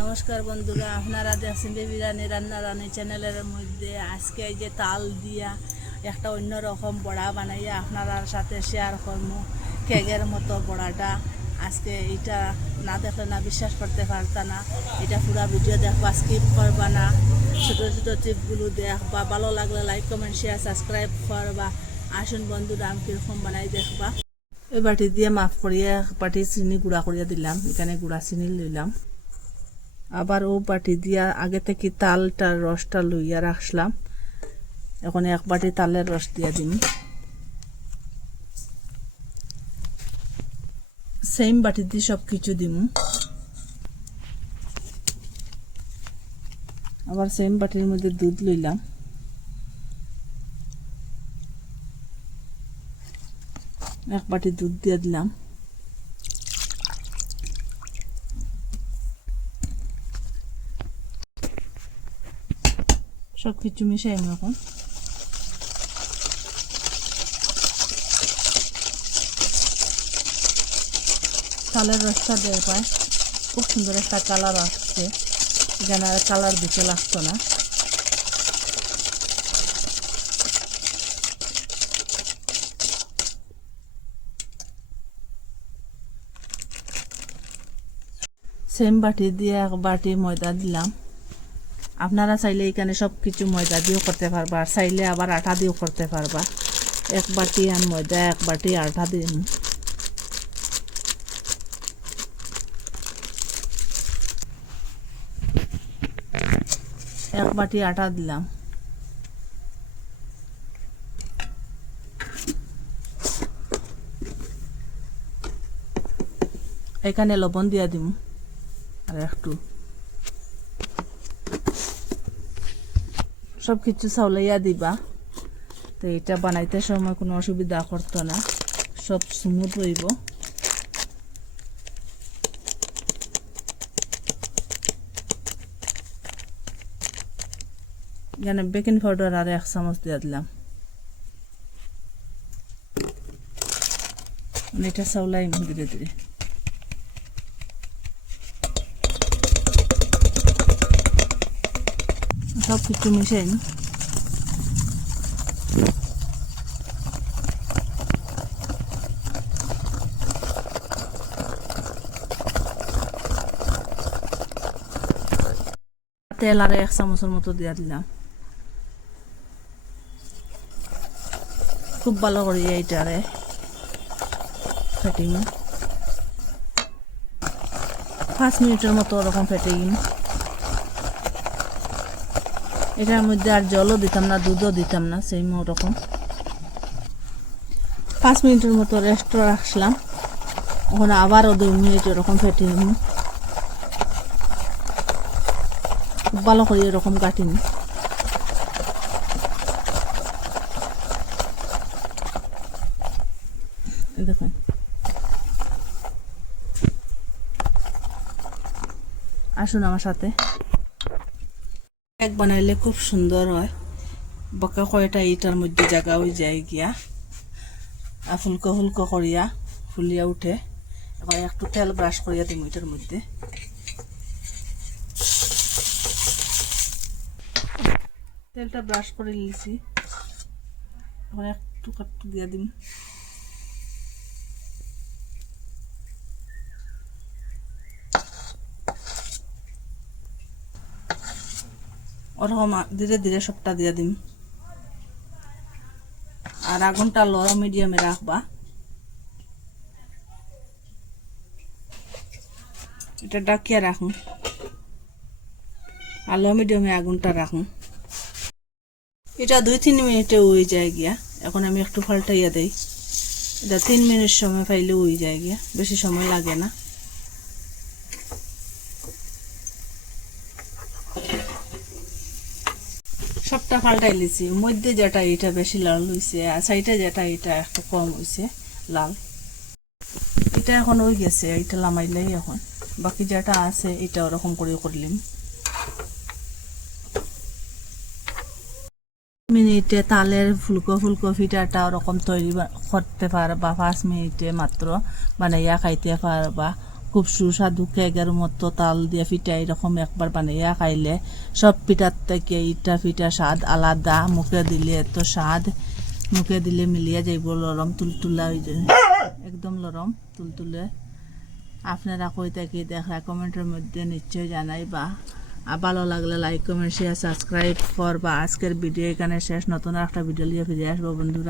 নমস্কার বন্ধুরা, আপনারা দেখছেন বেবি রানী, রান্না রানী চ্যানেলের মধ্যে, আজকে এই যে তাল দিয়া একটা অন্যরকম বড়া বানাইয়া আপনার সাথে শেয়ার করব, কেকের মতো বড়াটা। আজকে এটা না দেখলে না বিশ্বাস করতে পারতা না। এটা পুরো ভিডিও দেখবা স্কিপ করবা না। ছোটো ছোটো টিপগুলো দেখবা। ভালো লাগলে লাইক কমেন্ট শেয়ার সাবস্ক্রাইব করবা। আসুন বন্ধুরা, আমি কীরকম বানাই দেখবা। এই বাটি দিয়ে মাফ করিয়া বাটি চিনি গুঁড়া করিয়া দিলাম। এখানে গুঁড়া চিনি লইলাম আবার ও বাটি দিয়া আগে থেকে তালটার রসটা লইয়া রাখলাম এখন এক বাটি তালের রস দিয়া দিম। সেম বাটি দিয়ে সব কিছু দিম। আবার সেম বাটির মধ্যে দুধ লইলাম। এক বাটি দুধ দিয়ে দিলাম। সব কিছু মিশাই এখন। চালের রসটা দেওয়ার পায় খুব সুন্দর একটা কালার আসছে। এখানে আর কালার দিতে লাগতো না। সেম বাটি দিয়ে এক বাটি ময়দা দিলাম। আপনারা চাইলে এখানে সব কিছু ময়দা দিয়েও করতে পারবা, আর চাইলে আবার আটা দিয়েও করতে পারবা। এক বাটি আর ময়দা, এক বাটি আটা দিন। এক বাটি আটা দিলাম। এখানে লবণ দিয়া দিম, আর একটু। সব কিছু চাউলাইয়া দিবা। তো এটা বানাইতে সময় কোনো অসুবিধা করতো না। সব স্মুথ হইব। এখানে বেকিং পাউডার আর এক চামচ দিয়ে দিলাম। এটা চাউলাই ধীরে ধীরে। সব কিছু মিশাই তেল আর এক চামচের মতো দিয়া দিলাম। খুব ভালো করি এইটারে ফেটিং। পাঁচ মিনিটের মতো ওরকম ফেটিং। এটার মধ্যে আর জলও দিতাম না, দুধও দিতাম না, সেই রকম পাঁচ মিনিটের মতো রেস্ট রাখলাম ওখানে আবারও দুই মিনিট এরকম ফেটে নিব খুব ভালো করে এরকম কাটিনি দেখুন। আসুন আমার সাথে। কেক বানাইলে খুব সুন্দর হয়। বকা কয়টা ইটার মধ্যে জায়গা হয়ে যায় গিয়া। আর ফুলকো ফুলকো করিয়া ফুলিয়া উঠে। এবার একটু তেল ব্রাশ করিয়া দিম এটার মধ্যে। তেলটা ব্রাশ করে নিয়েছি এবার একটু একটু দিয়া দিম। ওরকম ধীরে ধীরে সবটা দিয়ে দিম। আর আগুনটা লো, মিডিয়ামে রাখবা। এটা ডাকিয়া রাখুন। আর লো, মিডিয়ামে আগুনটা রাখুন। এটা দুই, তিন মিনিটে উই যায় গিয়া। এখন আমি একটু পাল্টাইয়া দেই। এটা তিন মিনিট সময় পাইলে উই যায় গিয়া। বেশি সময় লাগে না। সবটা পাল্টাই লিছি। মধ্যে যেটা এটা বেশি লাল হয়েছে আর সাইডে যেটা এটা একটু কম হয়েছে লাল। এটা এখন ওই গেছে এটা লামাইলেই এখন। বাকি যেটা আছে এটা ওরকম করে করলিম মিনিটে তালের ফুলকো ফুলকো ফিটাটা ওরকম তৈরি করতে পারবা, পাঁচ মিনিটে মাত্র বানাইয়া খাইতে পারবা। খুব সুস্বাদু কেকের মতো তাল দিয়ে পিঠা এরকম একবার বানাইয়া খাইলে সব পিঠার থেকে ইটা পিঠা স্বাদ আলাদা। মুখে দিলে এত স্বাদ, মুখে দিলে মিলিয়ে যাইব লরম তুলতুলা হয়ে যায় একদম লরম তুলতুলে। আপনারা কই থাকি দেখা কমেন্টের মধ্যে জানাইবা। আর ভালো লাগলে লাইক কমেন্ট শেয়ার সাবস্ক্রাইব করবা। আজকের ভিডিও এখানে শেষ। নতুন একটা ভিডিও নিয়ে ফিরে আসব বন্ধুরা।